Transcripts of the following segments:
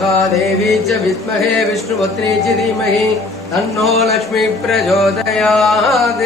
महादेवी च विद्महे विष्णुपत्नी च धीमहि तन्नो लक्ष्मी प्रचोदयात्.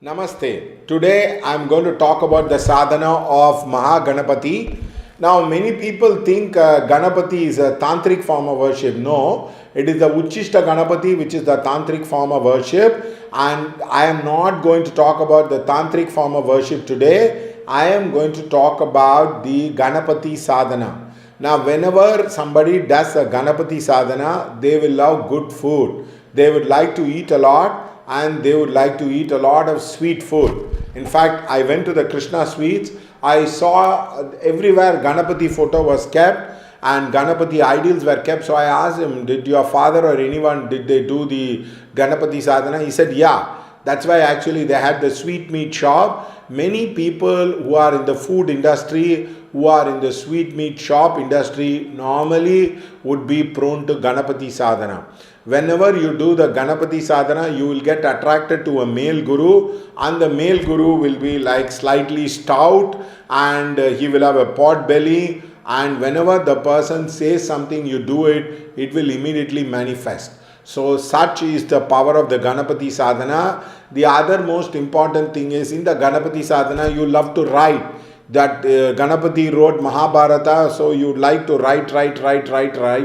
Namaste. Today I am going to talk about the sadhana of Ganapathy. Now many people think Ganapathy is a tantric form of worship. No, it is the Uchishta Ganapathy which is the tantric form of worship, and I am not going to talk about the tantric form of worship today. I am going to talk about the Ganapathy sadhana. Now whenever somebody does a Ganapathy sadhana, they will love good food. They would like to eat a lot, and they would like to eat a lot of sweet food. In fact, I went to the Krishna sweets. I saw everywhere Ganapathy photo was kept and Ganapathy ideals were kept. So I asked him, did your father or anyone, did they do the Ganapathy sadhana? He said, yeah. That's why actually they had the sweet meat shop. Many people who are in the food industry, who are in the sweet meat shop industry, normally would be prone to Ganapathy sadhana. Whenever you do the Ganapathy sadhana, you will get attracted to a male guru, and the male guru will be like slightly stout, and he will have a pot belly, and whenever the person says something, you do it, it will immediately manifest. So such is the power of the Ganapathy sadhana. The other most important thing is, in the Ganapathy sadhana, you love to write. That Ganapathy wrote Mahabharata, so you like to write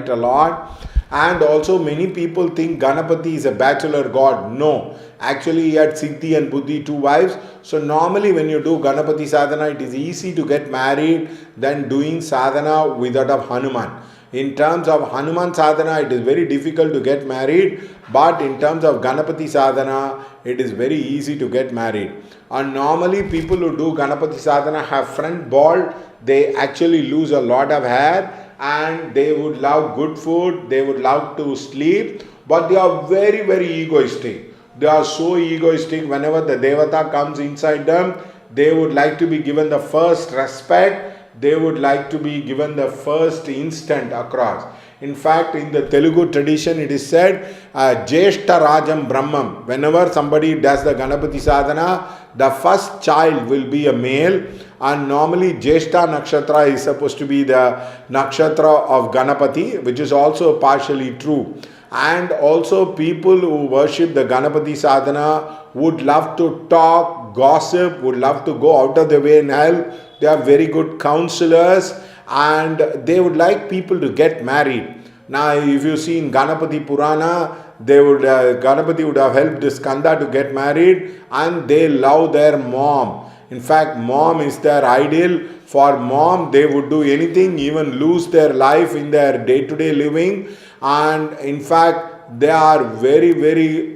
a lot. And also many people think Ganapathy is a bachelor god. No, actually he had Siddhi and Buddhi, two wives. So normally when you do Ganapathy sadhana, it is easy to get married than doing sadhana with that of Hanuman. In terms of Hanuman sadhana, it is very difficult to get married, but in terms of Ganapathy sadhana, it is very easy to get married. And normally people who do Ganapathy sadhana have front bald, they actually lose a lot of hair, and they would love good food, they would love to sleep, but they are very, very egoistic. They are so egoistic. Whenever the Devata comes inside them, they would like to be given the first respect, they would like to be given the first instant across. In fact, in the Telugu tradition, it is said, Jeshta Rajam Brahmam. Whenever somebody does the Ganapathy sadhana, the first child will be a male, and normally Jeshta Nakshatra is supposed to be the Nakshatra of Ganapathy, which is also partially true. And also people who worship the Ganapathy sadhana would love to talk, gossip, would love to go out of their way and help. They are very good counselors, and they would like people to get married. Now, if you see in Ganapathy Purana, Ganapathy would have helped Skanda to get married, and they love their mom. In fact, mom is their ideal. For mom, they would do anything, even lose their life in their day-to-day living. And in fact, they are very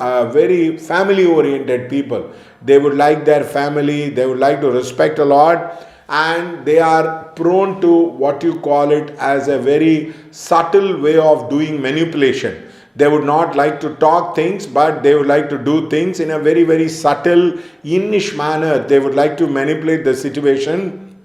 family-oriented people. They would like their family, they would like to respect a lot, and they are prone to what you call it as a very subtle way of doing manipulation. They would not like to talk things, but they would like to do things in a very, very subtle, innish manner. They would like to manipulate the situation,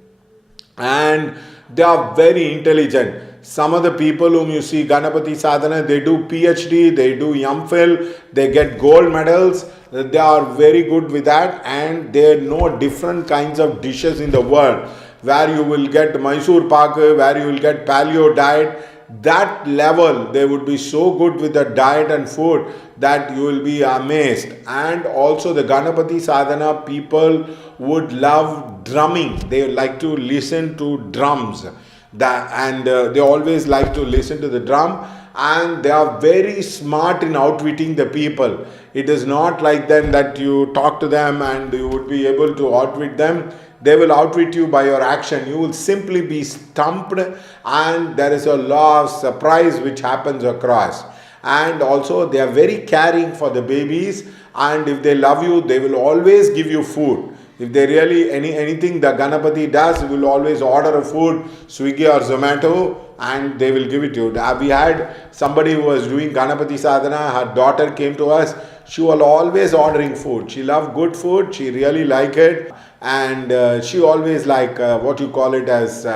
and they are very intelligent. Some of the people whom you see Ganapathy sadhana, they do PhD, they do MPhil, they get gold medals. They are very good with that, and they know different kinds of dishes in the world, where you will get Mysore Pak, where you will get paleo diet. That level, they would be so good with the diet and food that you will be amazed. And also the Ganapathy sadhana people would love drumming. They like to listen to drums. They always like to listen to the drum, and they are very smart in outwitting the people. It is not like them that you talk to them and you would be able to outwit them. They will outwit you by your action. You will simply be stumped, and there is a law of surprise which happens across. And also they are very caring for the babies, and if they love you, they will always give you food. If they really anything the Ganapathy does, will always order a food, Swiggy or Zomato, and they will give it to you. We had somebody who was doing Ganapathy sadhana, her daughter came to us. she was always ordering food. She loved good food. She really liked it. And she always what you call it as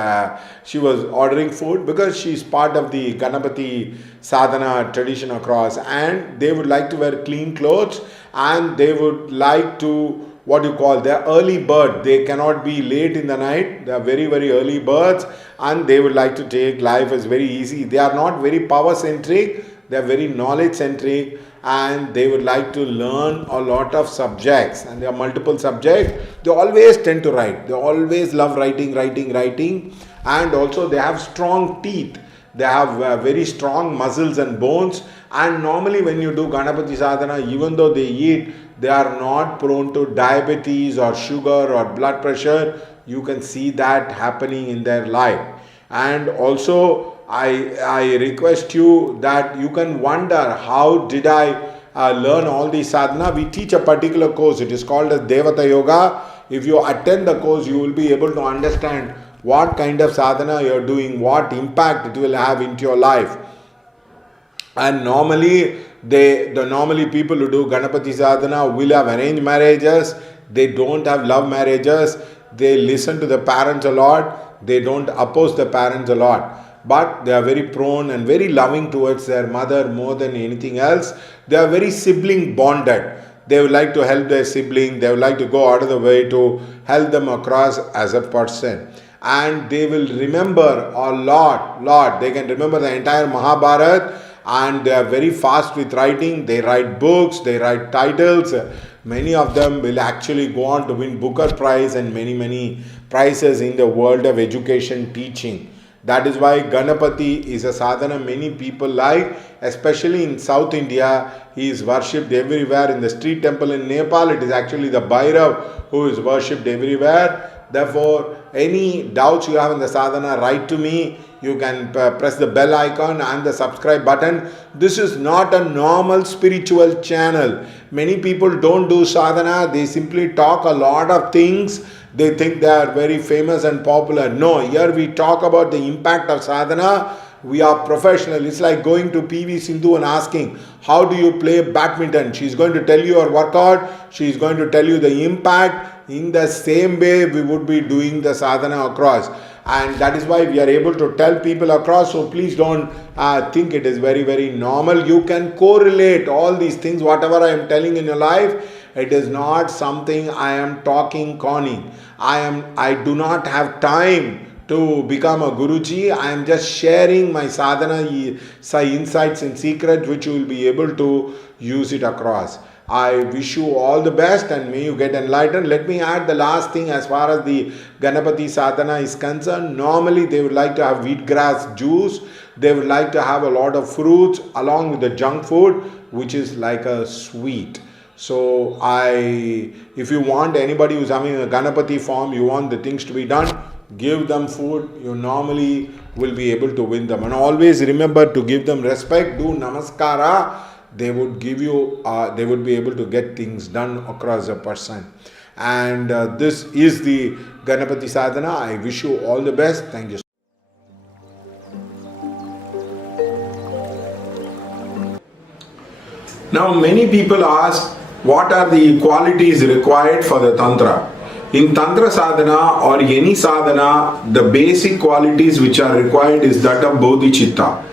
she was ordering food because she's part of the Ganapathy Sadhana tradition across, and they would like to wear clean clothes, and they would like to what you call their early bird. They cannot be late in the night. They are very, very early birds, and they would like to take life as very easy. They are not very power centric. They are very knowledge centric, and they would like to learn a lot of subjects, and there are multiple subjects. They always tend to write. They always love writing, and also they have strong teeth. They have very strong muscles and bones, and normally when you do Ganapathy Sadhana, even though they eat, they are not prone to diabetes or sugar or blood pressure. You can see that happening in their life. And also I request you that you can wonder, how did I learn all these sadhana? We teach a particular course. It is called as Devata Yoga. If you attend the course, you will be able to understand what kind of sadhana you are doing, what impact it will have into your life. And normally normally people who do Ganapathy Sadhana will have arranged marriages. They don't have love marriages. They listen to the parents a lot. They don't oppose the parents a lot. But they are very prone and very loving towards their mother more than anything else. They are very sibling bonded. They would like to help their sibling. They would like to go out of the way to help them across as a person. And they will remember a lot. They can remember the entire Mahabharata. And they are very fast with writing. They write books, they write titles. Many of them will actually go on to win Booker Prize and many prizes in the world of education teaching. That is why Ganapathy is a sadhana many people like, especially in South India. He is worshipped everywhere. In the street temple in Nepal, it is actually the Bhairav who is worshipped everywhere. Therefore, any doubts you have in the sadhana, write to me. You can press the bell icon and the subscribe button. This is not a normal spiritual channel. Many people don't do sadhana. They simply talk a lot of things. They think they are very famous and popular. No, here we talk about the impact of sadhana. We are professional. It's like going to PV Sindhu and asking, how do you play badminton? She's going to tell you your workout. She's going to tell you the impact. In the same way, we would be doing the sadhana across. And that is why we are able to tell people across. So please don't think it is very, very normal. You can correlate all these things, whatever I am telling in your life. It is not something I am talking conning. I do not have time to become a Guruji. I am just sharing my sadhana insights and secrets, which you will be able to use it across. I wish you all the best and may you get enlightened. Let me add the last thing as far as the Ganapathy Sadhana is concerned. Normally they would like to have wheatgrass juice. They would like to have a lot of fruits along with the junk food, which is like a sweet. So if you want anybody who's having a Ganapathy form, you want the things to be done, give them food. You normally will be able to win them. And always remember to give them respect. Do namaskara. They would give you, they would be able to get things done across a person. And this is the Ganapathy Sadhana. I wish you all the best. Thank you. Now many people ask, what are the qualities required for the Tantra? In Tantra Sadhana or any Sadhana, the basic qualities which are required is that of Bodhicitta.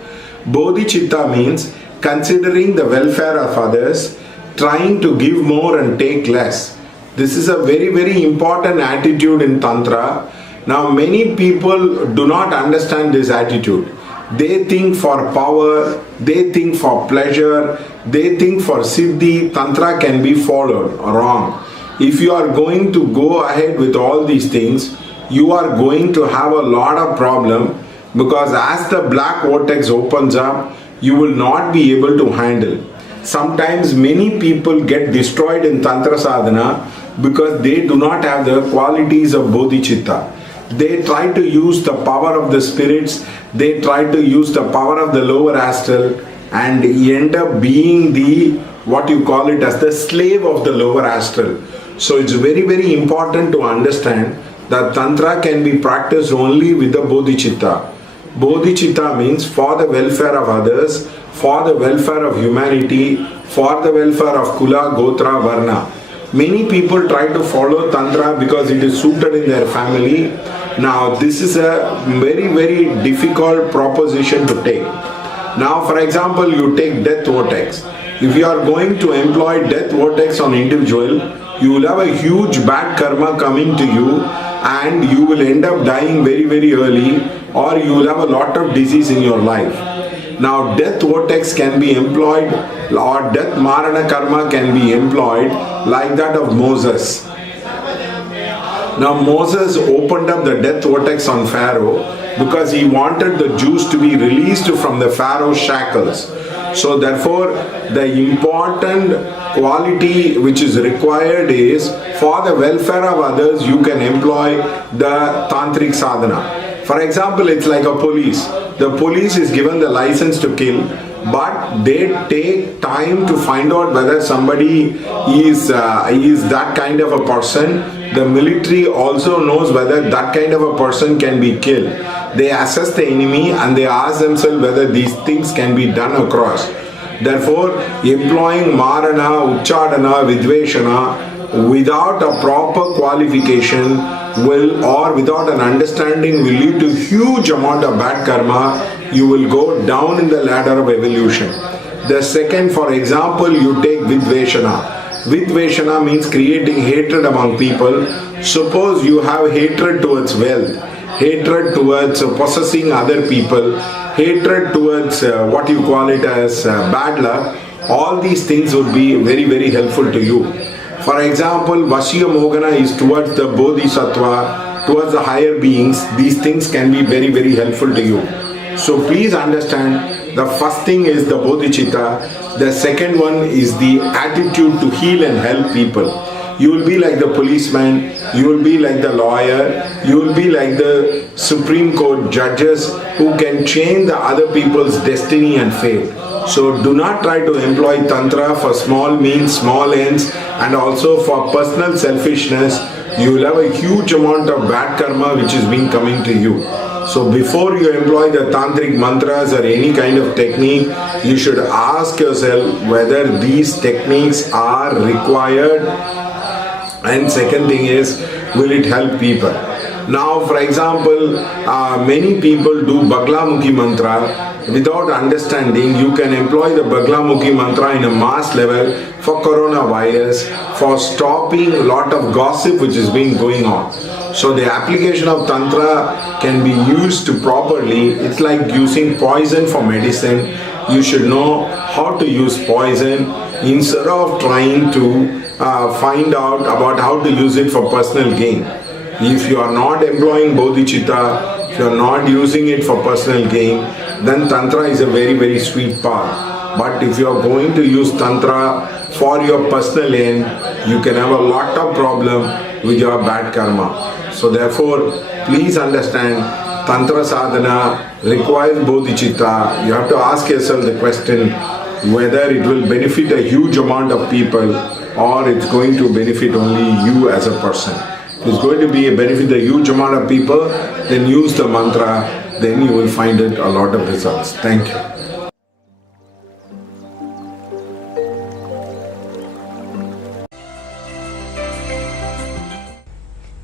Bodhicitta means considering the welfare of others, trying to give more and take less. This is a very, very important attitude in Tantra. Now many people do not understand this attitude. They think for power, they think for pleasure, they think for siddhi, Tantra can be followed. Wrong. If you are going to go ahead with all these things, you are going to have a lot of problem, because as the black vortex opens up, you will not be able to handle. Sometimes many people get destroyed in Tantra Sadhana because they do not have the qualities of Bodhicitta. They try to use the power of the spirits, they try to use the power of the lower astral, and end up being the, what you call it as the slave of the lower astral. So it's very, very important to understand that Tantra can be practiced only with the Bodhicitta. Bodhicitta means for the welfare of others, for the welfare of humanity, for the welfare of Kula, Gotra, Varna. Many people try to follow Tantra because it is suited in their family. Now this is a very, very difficult proposition to take. Now for example, you take death vortex. If you are going to employ death vortex on individual, you will have a huge bad karma coming to you and you will end up dying very, very early, or you will have a lot of disease in your life. Now death vortex can be employed, or death marana karma can be employed like that of Moses. Now Moses opened up the death vortex on Pharaoh because he wanted the Jews to be released from the Pharaoh's shackles. So therefore the important quality which is required is, for the welfare of others you can employ the tantric sadhana. For example, it's like a police. The police is given the license to kill, but they take time to find out whether somebody is that kind of a person. The military also knows whether that kind of a person can be killed. They assess the enemy and they ask themselves whether these things can be done across. Therefore, employing Marana, Uchadana, Vidveshana without a proper qualification will, or without an understanding, will lead to huge amount of bad karma. You will go down in the ladder of evolution. The second, for example, you take Vidveshana. Vidveshana means creating hatred among people. Suppose you have hatred towards wealth, hatred towards possessing other people, hatred towards what you call it as bad luck. All these things would be very, very helpful to you. For example, Vashya Mogana is towards the Bodhisattva, towards the higher beings. These things can be very, very helpful to you. So please understand, the first thing is the Bodhicitta. The second one is the attitude to heal and help people. You will be like the policeman, you will be like the lawyer, you will be like the Supreme Court judges who can change the other people's destiny and fate. So do not try to employ Tantra for small means, small ends, and also for personal selfishness. You will have a huge amount of bad karma which is being coming to you. So before you employ the tantric mantras or any kind of technique, you should ask yourself whether these techniques are required. And second thing is, will it help people? Now, for example, many people do Baglamukhi mantra without understanding. You can employ the Baglamukhi mantra in a mass level for coronavirus, for stopping a lot of gossip which is being going on. So the application of Tantra can be used properly. It's like using poison for medicine. You should know how to use poison instead of trying to find out about how to use it for personal gain. If you are not employing Bodhicitta, if you are not using it for personal gain, then Tantra is a very, very sweet path. But if you are going to use Tantra for your personal end, you can have a lot of problem with your bad karma. So therefore, please understand, Tantra sadhana requires Bodhicitta. You have to ask yourself the question whether it will benefit a huge amount of people or it's going to benefit only you as a person. If it's going to be a benefit a huge amount of people, then use the mantra, then you will find it a lot of results. Thank you.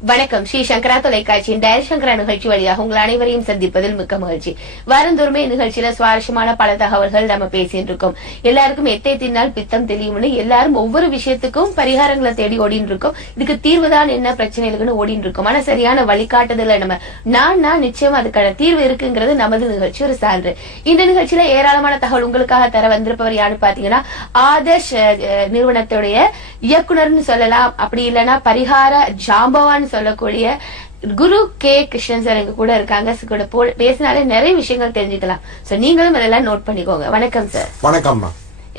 வணக்கம். ஸ்ரீ சங்கரா தொலைக்காட்சியின் dial சங்கரா நிகழ்ச்சி வழியாக உங்கள் அனைவரையும் சந்திப்பதில் மிக்க மகிழ்ச்சி. வாரந்தோறுமே நிகழ்ச்சியில சுவாரஸ்யமான பல தகவல்கள் நம்ம பேசிட்டு இருக்கோம். எல்லாருக்கும் எத்தை தின்னால் பித்தம் தெளியும்னு எல்லாரும் ஒவ்வொரு விஷயத்துக்கும் பரிகாரங்களை தேடி ஓடிட்டு இருக்கோம். இதுக்கு தீர்வுதான் என்ன பிரச்சனைகளுக்குன்னு ஓடிட்டு இருக்கோம். ஆனா சரியான வழிகாட்டுதல நம்ம நான் நிச்சயம் அதுக்கான தீர்வு இருக்குங்கிறது நமது நிகழ்ச்சி ஒரு சான்று. இந்த நிகழ்ச்சியில ஏராளமான தகவல் உங்களுக்காக தர வந்திருப்பவர் யாருன்னு பாத்தீங்கன்னா, ஆதர்ஷ் நிறுவனத்துடைய இயக்குனர்னு சொல்லலாம், அப்படி இல்லைன்னா பரிகார ஜாம்பவான் சொல்லக்கூடிய குரு கே கிருஷ்ணன் சார் எங்க கூட இருக்காங்க. கூட பேசினாலே நிறைய விஷயங்கள் தெரிஞ்சுக்கலாம். சோ நீங்களும் அதெல்லாம் நோட் பண்ணிக்கோங்க. வணக்கம் சார். வணக்கம்.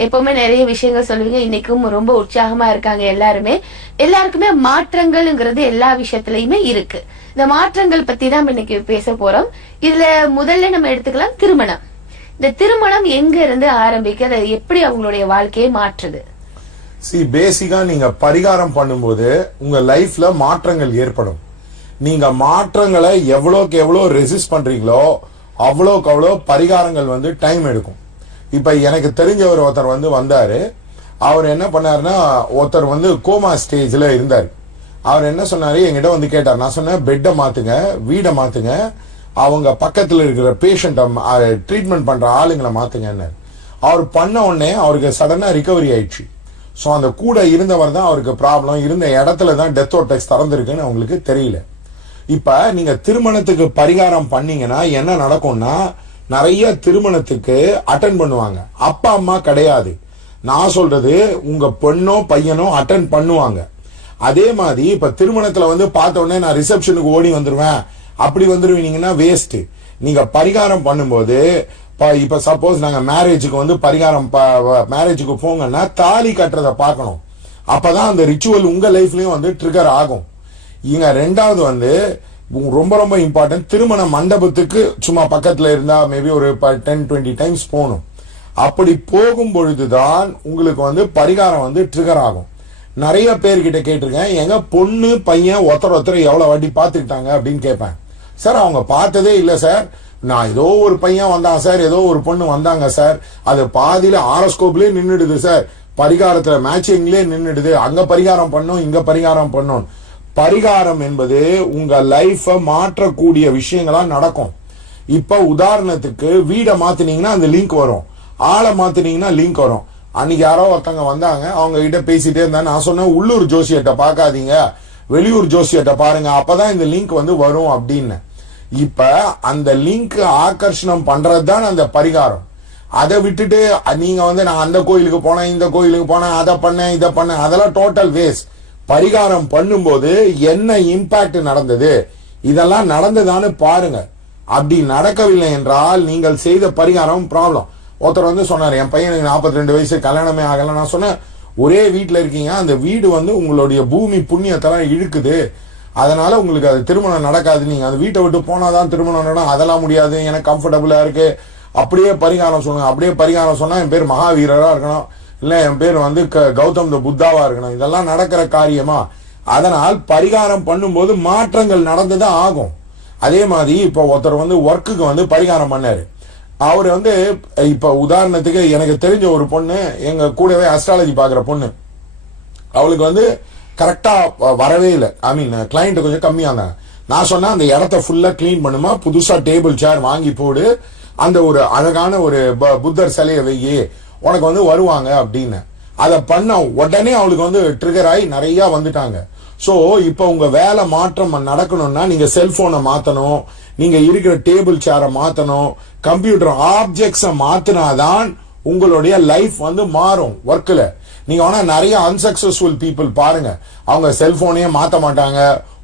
எப்பவுமே நிறைய விஷயங்கள் சொல்லுவீங்க. இன்னைக்கும் ரொம்ப உற்சாகமா இருக்காங்க எல்லாருமே. எல்லாருக்குமே மாற்றங்கள்ங்கிறது எல்லா விஷயத்திலயுமே இருக்கு. இந்த மாற்றங்கள் பத்தி தான் இன்னைக்கு பேச போறோம். இதுல முதல்ல நம்ம எடுத்துக்கலாம் திருமணம். இந்த திருமணம் எங்க இருந்து ஆரம்பிக்க, அதை எப்படி அவங்களுடைய வாழ்க்கையை மாற்றுது? பேசிக்கா நீங்க பரிகாரம் பண்ணும்போது உங்க லைஃப்ல மாற்றங்கள் ஏற்படும். நீங்க மாற்றங்களை எவ்வளோக்கு எவ்வளோ ரெசிஸ்ட் பண்றீங்களோ அவ்வளோக்கு அவ்வளோ பரிகாரங்கள் டைம் எடுக்கும். இப்ப எனக்கு தெரிஞ்ச ஒருத்தர் வந்தாரு. அவர் என்ன பண்ணாருன்னா, ஒருத்தர் வந்து கோமா ஸ்டேஜ்ல இருந்தார். அவர் என்ன சொன்னாரு, என்கிட்ட வந்து கேட்டார். நான் சொன்னேன், பெட்டை மாத்துங்க, வீடை மாத்துங்க, அவங்க பக்கத்துல இருக்கிற பேஷண்ட்டை ட்ரீட்மெண்ட் பண்ற ஆளுங்களை மாத்துங்கன்னு. அவர் பண்ண உடனே அவருக்கு சடனா ரிகவரி ஆயிடுச்சு. ஸோ அந்த கூட இருந்தவர் தான் அவருக்கு ப்ராப்ளம், இருந்த இடத்துல தான் டெத் ஓட்டெக்ஸ் திறந்திருக்குன்னு அவங்களுக்கு தெரியல. இப்ப நீங்க திருமணத்துக்கு பரிகாரம் பண்ணீங்கன்னா என்ன நடக்கும்னா, நிறைய திருமணத்துக்கு அட்டன் பண்ணுவாங்க, அப்பா அம்மா கிடையாது. நான் சொல்றது உங்க பொண்ணோ பையனோ அட்டன் பண்ணுவாங்க. அதே மாதிரி இப்ப திருமணத்துல வந்து பார்த்த உடனே நான் ரிசப்ஷனுக்கு ஓடி வந்துருவேன் அப்படி வந்துருவீங்கன்னா வேஸ்ட். நீங்க பரிகாரம் பண்ணும்போது இப்ப சப்போஸ் நாங்க மேரேஜுக்கு வந்து பரிகாரம் மேரேஜுக்கு போங்கன்னா தாலி கட்டுறதை பார்க்கணும். அப்பதான் அந்த ரிச்சுவல் உங்க லைஃப்லயும் வந்து ட்ரிகர் ஆகும். இங்க ரெண்டாவது வந்து ரொம்ப ரொம்ப இம்பார்ட்டன்ட், திருமண மண்டபத்துக்கு சும்மா பக்கத்துல இருந்தா மேபி ஒரு 10-20 டைம்ஸ் போகணும். அப்படி போகும் பொழுதுதான் உங்களுக்கு வந்து பரிகாரம் வந்து ட்ரிகர் ஆகும். நிறைய பேர்கிட்ட கேட்டிருக்கேன், எங்க பொண்ணு பையன் ஒருத்தர் எவ்வளவு வாட்டி பார்த்துக்கிட்டாங்க அப்படின்னு கேட்பேன். சார் அவங்க பார்த்ததே இல்லை சார், நான் ஏதோ ஒரு பையன் வந்தான் சார், ஏதோ ஒரு பொண்ணு வந்தாங்க சார், அது பாதியில ஆரோஸ்கோப்லயே நின்றுடுது சார், பரிகாரத்துல மேட்சிங்லயே நின்றுடுது, அங்க பரிகாரம் பண்ணும் இங்க பரிகாரம் பண்ணும். பரிகாரம் என்பது உங்க லைஃப மாற்றக்கூடிய விஷயங்களா நடக்கும். இப்ப உதாரணத்துக்கு வீடை மாத்தினீங்கன்னா அந்த லிங்க் வரும், ஆளை மாத்தினீங்கன்னா லிங்க் வரும். அன்னைக்கு யாரோ ஒருத்தவங்க வந்தாங்க, அவங்க கிட்ட பேசிட்டே இருந்தா நான் சொன்னேன், உள்ளூர் ஜோசியத்தை பார்க்காதீங்க, வெளியூர் ஜோசியத்தை பாருங்க, அப்பதான் இந்த லிங்க் வந்து வரும் அப்படின்னு. இப்ப அந்த லிங்க் ஆகர்ஷணம் பண்றதுதான் அந்த பரிகாரம். அதை விட்டுட்டு நீங்க வந்து நான் அந்த கோயிலுக்கு போனேன் இந்த கோயிலுக்கு போனேன் அதை பண்ணேன் இதை பண்ணேன், அதெல்லாம் டோட்டல் வேஸ்ட். பரிகாரம் பண்ணும்போது என்ன இம்பாக்ட் நடந்தது, இதெல்லாம் நடந்ததான்னு பாருங்க. அப்படி நடக்கவில்லை என்றால் நீங்கள் செய்த பரிகாரம் ப்ராப்ளம். ஒருத்தர் வந்து சொன்னார், என் பையனுக்கு 42 வயசு, கல்யாணமே ஆகல. நான் சொன்னேன், ஒரே வீட்டுல இருக்கீங்க, அந்த வீடு வந்து உங்களுடைய பூமி புண்ணியத்தெல்லாம் இழுக்குது, அதனால உங்களுக்கு அது திருமணம் நடக்காது. நீங்க அந்த வீட்டை விட்டு போனாதான் திருமணம் நடக்கும், அதெல்லாம் முடியாது, எனக்கு கம்ஃபர்டபுளா இருக்கு, அப்படியே பரிகாரம் சொல்லுங்க. அப்படியே பரிகாரம் சொன்னா என் பேர் மகாவீரரா இருக்கணும், இல்ல என் பேர் வந்து கௌதம் த புத்தாவா இருக்கணும், இதெல்லாம் நடக்கிற காரியமா? அதனால் பரிகாரம் பண்ணும்போது மாற்றங்கள் நடந்துதான் ஆகும். அதே மாதிரி இப்ப ஒருத்தர் வந்து ஒர்க்குக்கு வந்து பரிகாரம் பண்ணாரு. அவர் வந்து இப்ப உதாரணத்துக்கு எனக்கு தெரிஞ்ச ஒரு பொண்ணு, எங்க கூடவே அஸ்ட்ராலஜி பாக்குற பொண்ணு, அவளுக்கு வந்து கரெக்டா வரவே இல்லை. ஐ மீன் கிளைண்ட் கொஞ்சம் கம்மியா இருந்தாங்க. நான் சொன்னேன், அந்த இடத்த ஃபுல்லா கிளீன் பண்ணுமா, புதுசா டேபிள் சேர் வாங்கி போடு, அந்த ஒரு அழகான ஒரு புத்தர் சிலையை வெயி, உனக்கு வந்து வருவாங்க அப்படின்னு. அதை பண்ண உடனே அவளுக்கு வந்து ட்ரிகர் ஆகி நிறைய வந்துட்டாங்க. சோ இப்ப உங்க வேலை மாற்றம் நடக்கணும்னா நீங்க செல்போனை மாத்தணும், நீங்க இருக்கிற டேபிள் சேரை மாத்தணும், கம்ப்யூட்டர் ஆப்ஜெக்ட்ஸை மாத்தினாதான் உங்களுடைய லைஃப் வந்து மாறும். ஒர்க்ல நீங்க ஆனா நிறைய அன்சக்சஸ்ஃபுல் பீப்புள் பாருங்க, அவங்க செல்போனையே மாத்த மாட்டாங்க,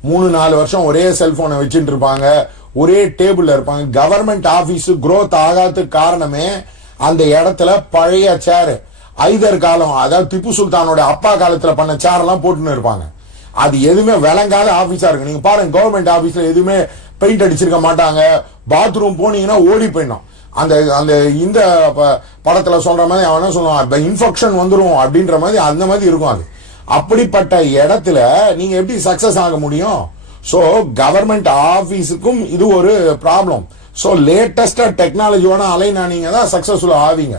3-4 வருஷம் ஒரே செல்போனை வச்சுட்டு இருப்பாங்க, ஒரே டேபிள்ல இருப்பாங்க. கவர்மெண்ட் ஆபீஸ் growth ஆகாததுக்கு காரணமே அந்த இடத்துல பழைய சேர், ஐதர் காலம், அதாவது திப்பு சுல்தானோட அப்பா காலத்துல பண்ண சேர் எல்லாம் போட்டுன்னு இருப்பாங்க. அது எதுவுமே விளங்காத ஆபீஸா இருக்கு. நீங்க பாருங்க, கவர்மெண்ட் ஆபீஸ்ல எதுவுமே பெயிண்ட் அடிச்சிருக்க மாட்டாங்க, பாத்ரூம் போனீங்கன்னா ஓடி போயிடும். அந்த அந்த இந்த படத்துல சொல்ற மாதிரி அவன் சொல்லுவான், இன்ஃபெக்ஷன் வந்துரும் அப்படின்ற மாதிரி, அந்த மாதிரி இருக்கும். அது அப்படிப்பட்ட இடத்துல நீங்க எப்படி சக்சஸ் ஆக முடியும்? சோ கவர்மெண்ட் ஆபீஸுக்கும் இது ஒரு ப்ராப்ளம். சோ லேட்டஸ்டா டெக்னாலஜியோட அலைனானீங்க தான் சக்சஸ்ஃபுல் ஆவீங்க.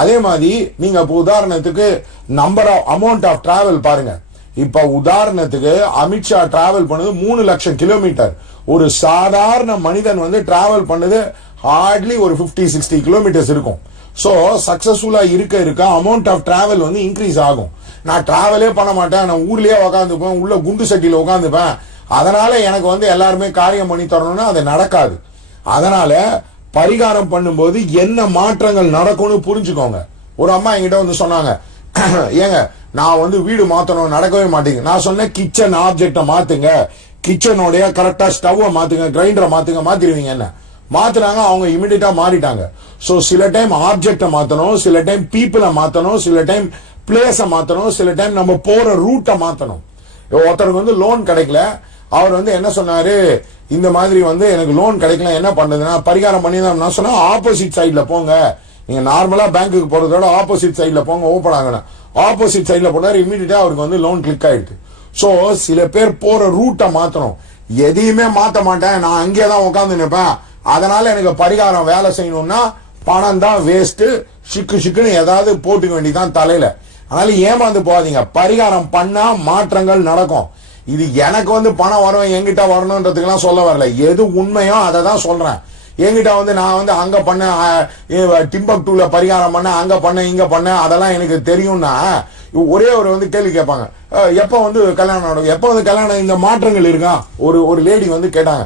அதே மாதிரி நீங்க உதாரணத்துக்கு number of amount of travel பாருங்க. இப்ப உதாரணத்துக்கு அமித்ஷா டிராவல் பண்ணது 3 லட்சம் கிலோமீட்டர். ஒரு சாதாரண மனிதன் வந்து டிராவல் பண்ணது ஹார்ட்லி ஒரு 50-60 கிலோமீட்டர்ஸ் இருக்கும். சோ சக்சஸ்ஃபுல்லா இருக்க அமௌண்ட் ஆஃப் டிராவல் வந்து இன்க்ரீஸ் ஆகும். நான் டிராவலே பண்ண மாட்டேன், நான் ஊர்லயே உட்காந்துப்பேன், உள்ள குண்டு சட்டியில உட்காந்துப்பேன், அதனால எனக்கு வந்து எல்லாருமே காரியம் பண்ணி தரணும்னா அது நடக்காது. அதனால பரிகாரம் பண்ணும்போது என்ன மாற்றங்கள் நடக்கும்னு புரிஞ்சுக்கோங்க. ஒரு அம்மா என்கிட்ட வந்து சொன்னாங்க, ஏங்க நான் வந்து வீடு மாத்தணும், நடக்கவே மாட்டேங்க. நான் சொன்னேன், கிச்சன் ஆப்ஜெக்ட மாத்துங்க, கிச்சனோடைய கரெக்டா ஸ்டவ்வை மாத்துங்க, கிரைண்டரை மாத்துங்க, மாத்திருவீங்க. என்ன மாத்துறாங்க, அவங்க இமிடியேட்டா மாறிட்டாங்க. சோ சில டைம் ஆப்ஜெக்ட மாத்தணும், சில டைம் பீப்புளை மாத்தணும், சில டைம் பிளேஸ மாத்தணும், சில டைம் நம்ம போற ரூட்டை மாத்தணும். ஒருத்தருக்கு வந்து லோன் கிடைக்கல, அவர் வந்து என்ன சொன்னாரு, இந்த மாதிரி வந்து எனக்கு லோன் கிடைக்கல, என்ன பண்றதுன்னா பரிகாரம் பண்ணி தான். நான் சொன்னா ஆப்போசிட் சைட்ல போங்க, நீங்க நார்மலா பேங்க்குக்கு போறதோட ஆப்போசிட் சைட்ல போங்க, ஓப்பன் ஆகணும். ஆப்போசிட் சைட்ல போனாரு, இமீடியட்டா அவருக்கு வந்து லோன் கிளிக் ஆயிடுது. சோ சில பேர் போற ரூட்டை மாத்தணும். எதையுமே மாத்த மாட்டேன், நான் அங்கேதான் உட்காந்து நிற்பேன், அதனால எனக்கு பரிகாரம் வேலை செய்யணும்னா பணம் தான் வேஸ்ட், சிக்குன்னு ஏதாவது போட்டுக்க வேண்டியதான் தலையில. அதனால ஏமாந்து போகாதீங்க. பரிகாரம் பண்ணா மாற்றங்கள் நடக்கும். இது எனக்கு வந்து பணம் வரும் என்கிட்ட வரணும்ன்றதுக்கெல்லாம் சொல்ல வரல. எது உண்மையோ அதை தான் சொல்றேன். என்கிட்ட வந்து நான் வந்து அங்க பண்ண டிம்பக்டூல பரிகாரம் பண்ண, அங்க பண்ண, இங்க பண்ண, அதெல்லாம் எனக்கு தெரியும்னா ஒரே ஒரு வந்து கேள்வி கேட்பாங்க, எப்ப வந்து கல்யாணம் நடக்கும், எப்ப வந்து கல்யாணம், இந்த மாற்றங்கள் இருக்கா? ஒரு லேடி வந்து கேட்டாங்க,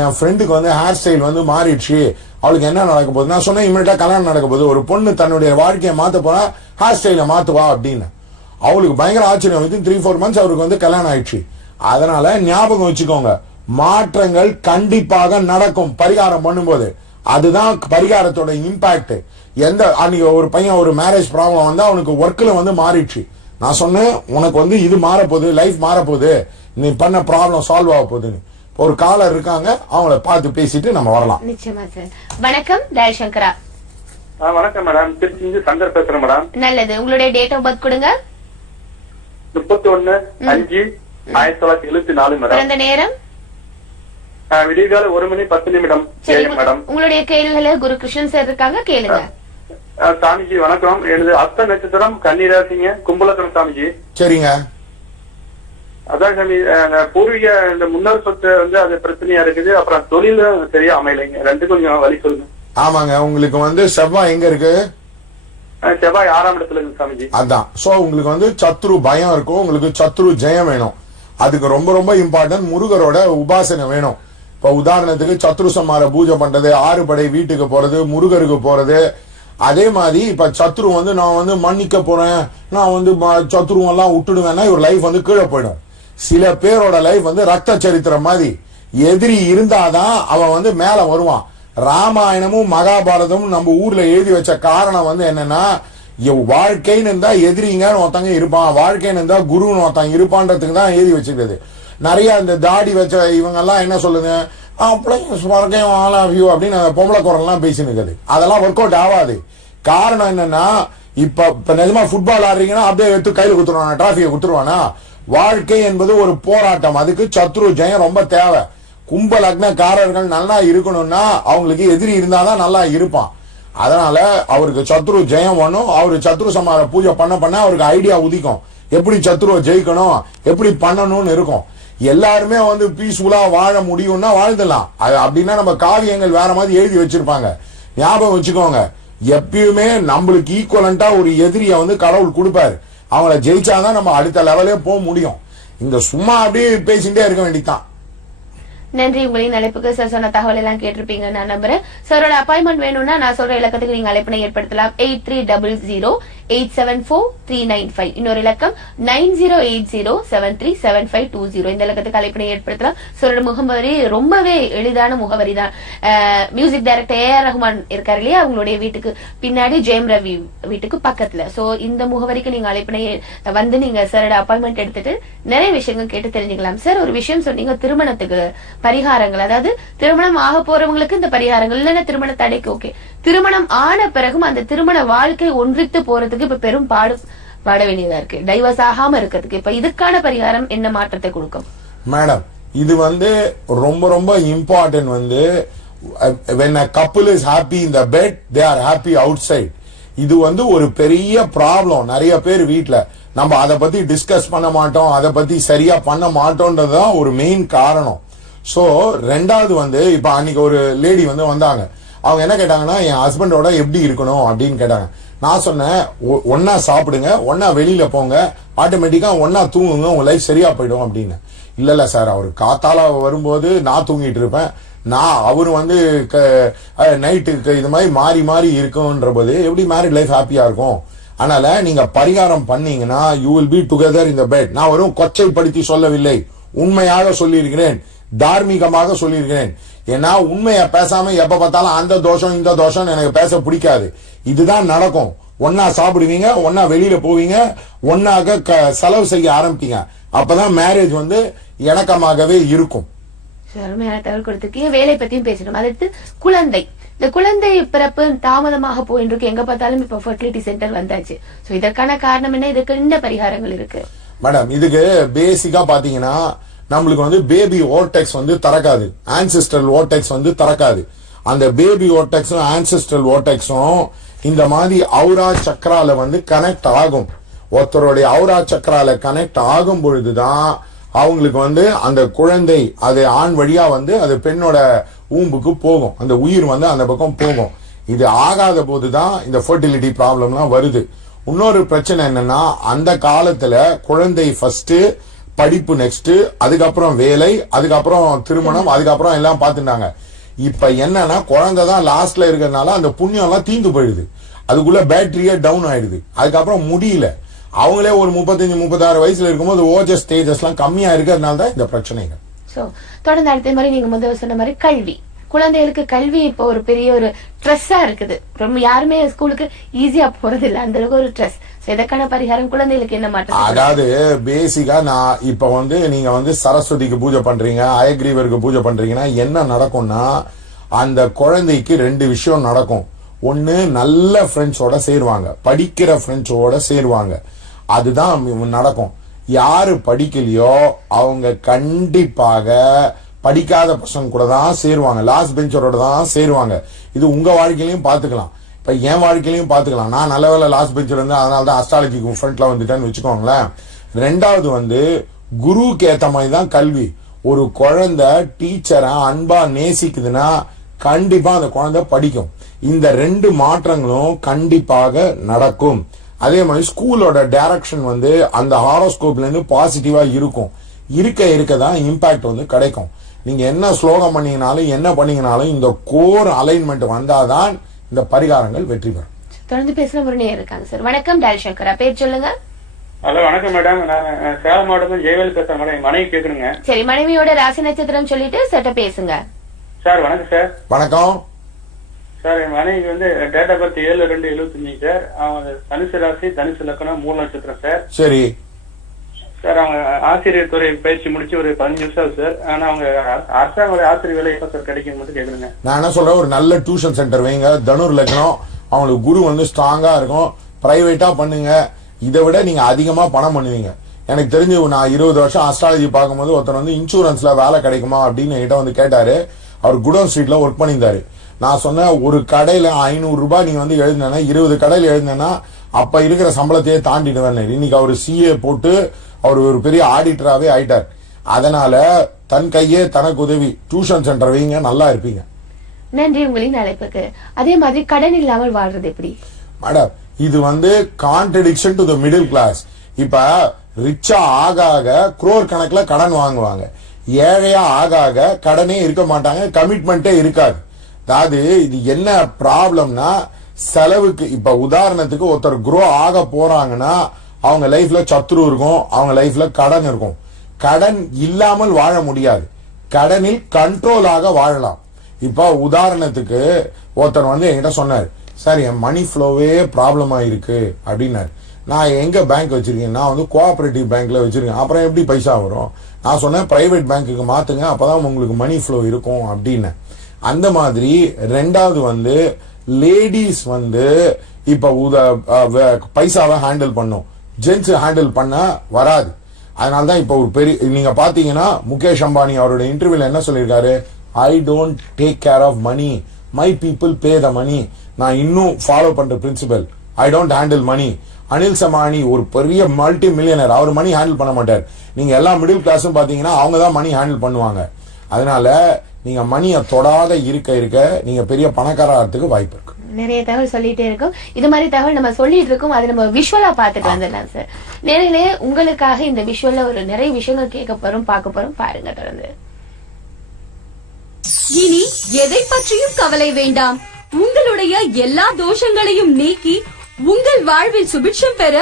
என் ஃப்ரெண்டுக்கு வந்து ஹேர் ஸ்டைல் வந்து மாறிடுச்சு, அவளுக்கு என்ன நடக்க போகுது? நான் சொன்னேன், இமீடியட்டா கல்யாணம் நடக்க போகுது. ஒரு பொண்ணு தன்னுடைய வாழ்க்கையை மாத்த போனா ஹேர் ஸ்டைல மாத்துவா அப்படின்னு. அவளுக்கு பயங்கர ஆச்சரியம். வித்தின் 3-4 months அவருக்கு வந்து கல்யாணம் ஆயிடுச்சு. அதனால ஞாபகம் வச்சுக்கோங்க, மாற்றங்கள் கண்டிப்பாக நடக்கும் பரிகாரம் பண்ணும்போது. அதுதான் பரிகாரத்தோட இம்பாக்ட். அன்னைக்கு ஒரு பையன் ஒரு மேரேஜ் ப்ராப்ளம் வந்து அவனுக்கு ஒர்க்ல வந்து மாறிடுச்சு. நான் சொன்னேன், உனக்கு வந்து இது மாறப்போகுது, லைஃப் மாறப்போகுது, நீ பண்ண ப்ராப்ளம் சால்வ் ஆக போகுதுன்னு. ஒரு காலர் இருக்காங்க, அவங்கள பார்த்து பேசிட்டு நம்ம வரலாம். நிச்சயமா சார். வணக்கம் தயசங்கரா. வணக்கம் மேடம், திருச்சி சங்கர் பேசுறேன் மேடம். நல்லது, உங்களுடைய டேட் ஆஃப் பர்த் கொடுங்க. 31/5/1974 மேடம். பிறந்த நேரம் விடிகால 1:10 மேடம். உங்களுடைய கேள்விகளை குரு கிருஷ்ணன் சார் இருக்காங்க, கேளுங்க. சாமிஜி வணக்கம். எனது அஸ்த நட்சத்திரம் கன்னிராசிங்க, கும்பலக்கணம் சாமிஜி. சரிங்க. அதான் சாமி, பூர்வீக இந்த முன்னோர் சொத்து வந்து அது பிரச்சனையா இருக்குது. அப்புறம் தொழில் சரியா அமையலைங்க, ரெண்டு கொஞ்சம் வழி சொல்லுங்க. ஆமாங்க, உங்களுக்கு வந்து செவ்வாய் எங்க இருக்கு? செவ்வாய் 6ஆம் இடத்துல இருக்கு சாமிஜி. அதான். சோ உங்களுக்கு வந்து சத்ரு பயம் இருக்கும், உங்களுக்கு சத்ரு ஜெயம் வேணும். அதுக்கு ரொம்ப ரொம்ப இம்பார்ட்டன்ட் முருகரோட உபாசனை வேணும். இப்ப உதாரணத்துக்கு சத்ரு சம்மார பூஜை பண்றது, 6 படை வீட்டுக்கு போறது, முருகருக்கு போறது. அதே மாதிரி இப்ப சத்ரு வந்து நான் வந்து மன்னிக்க போறேன், நான் வந்து சத்ருவெல்லாம் விட்டுடுவேன்னா இவர் லைஃப் வந்து கீழே போயிடும். சில பேரோட லைஃப் வந்து ரத்த சரித்திரம் மாதிரி. எதிரி இருந்தாதான் அவன் வந்து மேல வருவான். ராமாயணமும் மகாபாரதமும் நம்ம ஊர்ல எழுதி வச்ச காரணம் வந்து என்னன்னா, வாழ்க்கைன்னு இருந்தா எதிரிங்கன்னு ஒருத்தங்க இருப்பான், வாழ்க்கைன்னு இருந்தா குருன்னு ஒருத்தங்க இருப்பான்றதுக்கு தான் எழுதி வச்சுக்கிறது. நிறைய இந்த தாடி வச்ச இவங்க எல்லாம் என்ன சொல்லுங்க, அப்படின்னு பொம்பளை குரல்லாம் பேசி நிற்குது. அதெல்லாம் ஒர்க் அவுட் ஆகாது. காரணம் என்னன்னா, இப்ப நிஜமா ஃபுட்பால் ஆடுறீங்கன்னா அப்படியே எடுத்து கையில குத்துருவானா, டிராஃபியை குத்துருவானா? வாழ்க்கை என்பது ஒரு போராட்டம். அதுக்கு சத்ரு ஜெயம் ரொம்ப தேவை. கும்ப லக்னக்காரர்கள் நல்லா இருக்கணும்னா அவங்களுக்கு எதிரி இருந்தாதான் நல்லா இருப்பான். அதனால அவருக்கு சத்ரு ஜெயம் வேணும். அவரு சத்ரு சமார பூஜை பண்ண அவருக்கு ஐடியா உதிக்கும், எப்படி சத்ருவை ஜெயிக்கணும், எப்படி பண்ணணும்னு இருக்கும். எல்லாருமே வந்து பீஸ்ஃபுல்லா வாழ முடியும்னா வாழ்ந்துடலாம். அப்படின்னா நம்ம காவியங்கள் வேற மாதிரி எழுதி வச்சிருப்பாங்க. ஞாபகம் வச்சுக்கோங்க, எப்பயுமே நம்மளுக்கு ஈக்குவலண்டா ஒரு எதிரியை வந்து கடவுள் கொடுப்பாரு. அவங்கள ஜெயிச்சாதான் நம்ம அடுத்த லெவலே போக முடியும். இந்த சும்மா அப்படியே பேசிட்டே இருக்க வேண்டியதான். நன்றி. உங்களின் அழைப்புக்கு சார் சொன்ன தகவல் எல்லாம் கேட்டிருப்பீங்க நான் நம்புறேன். சாரோட அப்பாயின்மெண்ட் வேணும்னா நான் சொல்ற இலக்கத்துக்கு நீங்க அழைப்பினை ஏற்படுத்தலாம். 8300874395. இன்னொரு இலக்கம் 9080737520. இந்த இலக்கத்துக்கு அழைப்பினை ஏற்படுத்தலாம். சாரோட முகவரி ரொம்பவே எளிதான முகவரி தான். மியூசிக் டைரக்டர் ஏஆர் ரஹ்மான் இருக்காரு இல்லையா, அவங்களுடைய வீட்டுக்கு பின்னாடி ஜெயம் ரவி வீட்டுக்கு பக்கத்துல. சோ இந்த முகவரிக்கு நீங்க அழைப்பினை வந்து நீங்க சாரோட அப்பாயின்மெண்ட் எடுத்துட்டு நிறைய விஷயங்கள் கேட்டு தெரிஞ்சுக்கலாம். சார், ஒரு விஷயம் சொன்னீங்க, திருமணத்துக்கு பரிகாரங்கள். அதாவது திருமணம் ஆக போறவங்களுக்கு இந்த பரிகாரங்கள், இல்லைன்னா திருமண தடைக்கு ஓகே. திருமணம் ஆன பிறகும் அந்த திருமண வாழ்க்கை ஒன்றித்து போறதுக்கு இப்ப பெரும் பாட வேண்டியதா இருக்கு, டைவர்ஸ் ஆகாம இருக்கிறதுக்கு. இப்ப இதுக்கான பரிகாரம் என்ன மாற்றத்தை கொடுக்கும்? மேடம், இது வந்து ரொம்ப ரொம்ப இம்பார்ட்டன்ட். வந்து when a couple is happy in the bed, they are happy outside. இது வந்து ஒரு பெரிய ப்ராப்ளம் நிறைய பேர் வீட்டுல. நம்ம அதை பத்தி டிஸ்கஸ் பண்ண மாட்டோம், அதை பத்தி சரியா பண்ண மாட்டோம்ன்றதுதான் ஒரு மெயின் காரணம். சோ ரெண்டாவது வந்து இப்ப அன்னைக்கு ஒரு லேடி வந்து வந்தாங்க. அவங்க என்ன கேட்டாங்கன்னா, என் ஹஸ்பண்டோட எப்படி இருக்கணும் அப்படின்னு கேட்டாங்க. நான் சொன்னேன், ஒன்னா சாப்பிடுங்க, ஒன்னா வெளியில போங்க, ஆட்டோமேட்டிக்கா ஒன்னா தூங்குங்க, உங்க லைஃப் சரியா போயிடும் அப்படின்னு. இல்ல சார், அவர் காத்தால வரும்போது நான் தூங்கிட்டு இருப்பேன், அவரு வந்து நைட்டுக்கு இது மாதிரி மாறி மாறி இருக்குன்ற போது எப்படி மேரிட் லைஃப் ஹாப்பியா இருக்கும்? அதனால நீங்க பரிகாரம் பண்ணீங்கன்னா you will be together in the bed. நான் வெறும் கொச்சைப்படுத்தி சொல்லவில்லை, உண்மையாக சொல்லியிருக்கிறேன், தார்மீகமாக சொல்லியிருக்கிறேன். ஏன்னா உண்மையை பேசாம எப்ப பார்த்தாலும் அந்த தோஷம் இந்த தோஷம் எனக்கு பேச பிடிக்காது. இதுதான் நடக்கும். ஒன்னா சாப்பிடுவீங்க, ஒன்னா வெளியில போவீங்க, ஒன்னாக செலவு செய்ய ஆரம்பிப்பீங்க. அப்பதான் மேரேஜ் வந்து இணக்கமாகவே இருக்கும். அருமையான தகவல் கொடுத்துருக்கீங்க. வேலை பத்தியும் பேசணும். அடுத்து குழந்தை. இந்த குழந்தை பிறப்பு தாமதமாக போயிருக்கு, எங்க பார்த்தாலும் இப்ப ஃபெர்டிலிட்டி சென்டர் வந்தாச்சு. சோ இதற்கான காரணம் என்ன? இதுக்கு என்ன பரிகாரங்கள் இருக்கு? மேடம், இதுக்கு பேசிக்கா பாத்தீங்கன்னா நம்மளுக்கு வந்து பேபி ஓர்டெக்ஸ் வந்து திறக்காது, ஆன்சிஸ்ட்ரல் ஓர்டெக்ஸ் வந்து திறக்காது. அந்த பேபி ஓர்டெக்ஸும் ஆன்சிஸ்ட்ரல் ஓர்டெக்ஸும் இந்த மாதிரி ஔரா சக்கரால வந்து கனெக்ட் ஆகும். ஒருத்தருடைய ஔரா சக்கரால கனெக்ட் ஆகும் பொழுதுதான் அவங்களுக்கு வந்து அந்த குழந்தை அது ஆண் வழியா வந்து அது பெண்ணோட ஊம்புக்கு போகும், அந்த உயிர் வந்து அந்த பக்கம் போகும். இது ஆகாத போதுதான் இந்த ஃபர்டிலிட்டி ப்ராப்ளம்லாம் வருது. இன்னொரு பிரச்சனை என்னன்னா, அந்த காலத்துல குழந்தை ஃபர்ஸ்ட், படிப்பு நெக்ஸ்ட், அதுக்கப்புறம் வேலை, அதுக்கப்புறம் திருமணம், அதுக்கப்புறம் எல்லாம் பாத்துட்டாங்க. இப்ப என்னன்னா குழந்தை தான் லாஸ்ட்ல இருக்கிறதுனால அந்த புண்ணியம் எல்லாம் தீந்து போயிடுது, அதுக்குள்ள பேட்டரியே டவுன் ஆயிடுது, அதுக்கப்புறம் முடியல. அவங்களே ஒரு 35-36 வயசுல இருக்கும்போது ஓஜஸ் ஸ்டேஜஸ் எல்லாம் கம்மியா இருக்கிறதுனால தான் இந்த பிரச்சனைகள். தொடர்ந்து அடுத்த மாதிரி நீங்க முதல்ல சொன்ன மாதிரி கல்வி, குழந்தைகளுக்கு கல்வி இப்ப ஒரு பெரிய ஒரு ஸ்ட்ரெஸ்ஸா இருக்குது. ரொம்ப யாருமே ஸ்கூலுக்கு ஈஸியா போறது இல்ல, அந்த அளவுக்கு ஒரு ஸ்ட்ரெஸ். இதற்கான பரிகாரம் குழந்தைகளுக்கு என்ன மாற்றம்? அதாவது பேசிக்கா நான் இப்ப வந்து நீங்க வந்து சரஸ்வதிக்கு பூஜை பண்றீங்க, அயக்ரீவருக்கு பூஜை பண்றீங்கன்னா என்ன நடக்கும்னா, அந்த குழந்தைக்கு 2 விஷயம் நடக்கும். ஒண்ணு, நல்ல ஃப்ரெண்ட்ஸோட சேருவாங்க, படிக்கிற ஃப்ரெண்ட்ஸோட சேருவாங்க, அதுதான் நடக்கும். யாரு படிக்கலையோ அவங்க கண்டிப்பாக படிக்காத பசங்க கூட தான் சேருவாங்க, லாஸ்ட் பெஞ்சரோட தான் சேருவாங்க. இது உங்க வாழ்க்கையிலையும் பாத்துக்கலாம், இப்ப என் வாழ்க்கையிலையும் பாத்துக்கலாம். நான் நல்ல வேலை லாஸ்ட் பெஞ்சர் இருந்து அதனால தான் அஸ்ட்ராலஜிக்கு ஃப்ரண்ட்ல வந்துட்டேன்னு வச்சுக்கோங்களேன். 2வது வந்து குருவுக்கு ஏத்த மாதிரி தான் கல்வி. ஒரு குழந்தை டீச்சரை அன்பா நேசிக்குதுன்னா கண்டிப்பா அந்த குழந்தை படிக்கும். இந்த 2 மாற்றங்களும் கண்டிப்பாக நடக்கும். அதே மாதிரி ஸ்கூலோட டைரக்ஷன் வந்து அந்த ஹாரோஸ்கோப்ல இருந்து பாசிட்டிவா இருக்கும். இருக்கதான் இம்பாக்ட் வந்து கிடைக்கும். நீங்க என்ன ஸ்லோகம் பண்ணீங்கனாலும் என்ன பண்ணீங்கனாலும் இந்த கோர் அலைன்மெண்ட் வந்தாதான் இந்த பரிகாரங்கள் வெற்றி பெறும். தொடர்ந்து பேசுற ஒரு நேயர் இருக்காங்க சார். வணக்கம் டால் சங்கரா, பேர் சொல்லுங்க. ஹலோ வணக்கம் மேடம், நான் சேலம் மாவட்டம் ஜெயவேல் பேசுறேன் மேடம். என் மனைவி கேட்கணுங்க. சரி, மனைவியோட ராசி நட்சத்திரம் சொல்லிட்டு சட்ட பேசுங்க. சார் வணக்கம் சார். வணக்கம் சார். என் மனைவி வந்து டேட் ஆஃப் பர்த் 7/2/75 சார். அவங்க தனுசு ராசி, தனுசு லக்கணம், 3 நட்சத்திரம் சார். சரி சார். அவங்க ஆசிரியர் துறை பயிற்சி முடிச்சு ஒரு 15 நிமிஷம் ஆகுது சார். ஆனா அவங்க அரசாங்க ஆசிரியர் வேலை எப்ப சார் கிடைக்கும் மட்டும் கேக்குறேங்க. நான் என்ன சொல்றேன், ஒரு நல்ல டியூஷன் சென்டர் வைங்க, தனுர் லக்னம், அவங்களுக்கு குரு வந்து ஸ்ட்ராங்கா இருக்கும், பிரைவேட்டா பண்ணுங்க. இதை விட நீங்க அதிகமா பணம் பண்ணுவீங்க. எனக்கு தெரிஞ்சு நான் 20 வருஷம் அஸ்ட்ராலஜி பார்க்கும்போது ஒருத்தர் வந்து இன்சூரன்ஸ்ல வேலை கிடைக்குமா அப்படின்னு என்கிட்ட வந்து கேட்டாரு. அவர் குடோன் ஸ்ட்ரீட்ல ஒர்க் பண்ணியிருந்தாரு. நான் சொன்ன ஒரு கடையில 500 ரூபாய் நீங்க வந்து எழுதினா 20 கடையில எழுதினா அப்ப இருக்கிற சம்பளத்தையே தாண்டிடுவேன். இன்னைக்கு அவர் சிஏ போட்டு அவர் ஒரு பெரிய ஆடிட்டராகவே ஆயிட்டார். அதனால தன் கையே தனக்கு உதவி டியூஷன் சென்டர் வைங்க, நல்லா இருப்பீங்க. நன்றி உங்களின் அழைப்புக்கு. அதே மாதிரி கடன் இல்லாமல் வாழ்றது எப்படி மேடம்? இது வந்து contradiction to the middle class. இப்ப ரிச்சா ஆக குரோர் கணக்குல கடன் வாங்குவாங்க, ஏழையா ஆக கடனே இருக்க மாட்டாங்க, கமிட்மெண்டே இருக்காது. அதாவது இது என்ன ப்ராப்ளம்னா, செலவுக்கு இப்ப உதாரணத்துக்கு ஒருத்தர் குரோ ஆக போறாங்கன்னா அவங்க லைஃப்ல சத்ரு இருக்கும், அவங்க லைஃப்ல கடன் இருக்கும். கடன் இல்லாமல் வாழ முடியாது, கடனில் கண்ட்ரோலாக வாழலாம். இப்ப உதாரணத்துக்கு ஒருத்தர் வந்து என்கிட்ட சொன்னார், சார் என் மணி ஃப்ளோவே ப்ராப்ளமா இருக்கு அப்படின்னாரு. நான் எங்க பேங்க் வச்சிருக்கேன், நான் வந்து கோஆபரேட்டிவ் பேங்க்ல வச்சிருக்கேன், அப்புறம் எப்படி பைசா வரும்? நான் சொன்னேன் பிரைவேட் பேங்க்குக்கு மாத்துங்க, அப்பதான் உங்களுக்கு மணி ஃப்ளோ இருக்கும் அப்படின்னு. அந்த மாதிரி 2வது வந்து லேடிஸ் வந்து இப்ப பைசாவை ஹேண்டில் பண்ணும், ஜென்ஸ் ஹேண்டில் பண்ண வராது. அதனாலதான் இப்ப ஒரு பெரிய நீங்க பாத்தீங்கன்னா முகேஷ் அம்பானி அவருடைய இன்டர்வியூல என்ன சொல்லியிருக்காரு, I don't take care of money, my people pay the money. நான் இன்னும் ஃபாலோ பண்ற principle, I don't handle money. Anil Samani ஒரு பெரிய மல்டி மில்லியனர், அவர் மணி ஹேண்டில் பண்ண மாட்டார். நீங்க எல்லா மிடில் கிளாஸும் பாத்தீங்கன்னா அவங்க தான் மணி ஹேண்டில் பண்ணுவாங்க. அதனால நீங்க மணியை தொடாத இருக்க நீங்க பெரிய பணக்காரத்துக்கு வாய்ப்பு இருக்கு. நிறைய தகவல் சொல்லிட்டே இருக்கும். இது மாதிரி தகவல் நம்ம சொல்லிட்டு இருக்கோம், அது நம்ம விஷுவலா பாத்துட்டு வந்துடலாம் சார். நேரிலே உங்களுக்காக இந்த விஷுவல்ல ஒரு நிறைய விஷயங்கள் கேட்க போறோம், பார்க்க போறோம், பாருங்க தொடர்ந்து. இனி எதை பற்றியும் கவலை வேண்டாம். உங்களுடைய எல்லா தோஷங்களையும் நீக்கி உங்கள் வாழ்வில் சுபிட்சம் பெற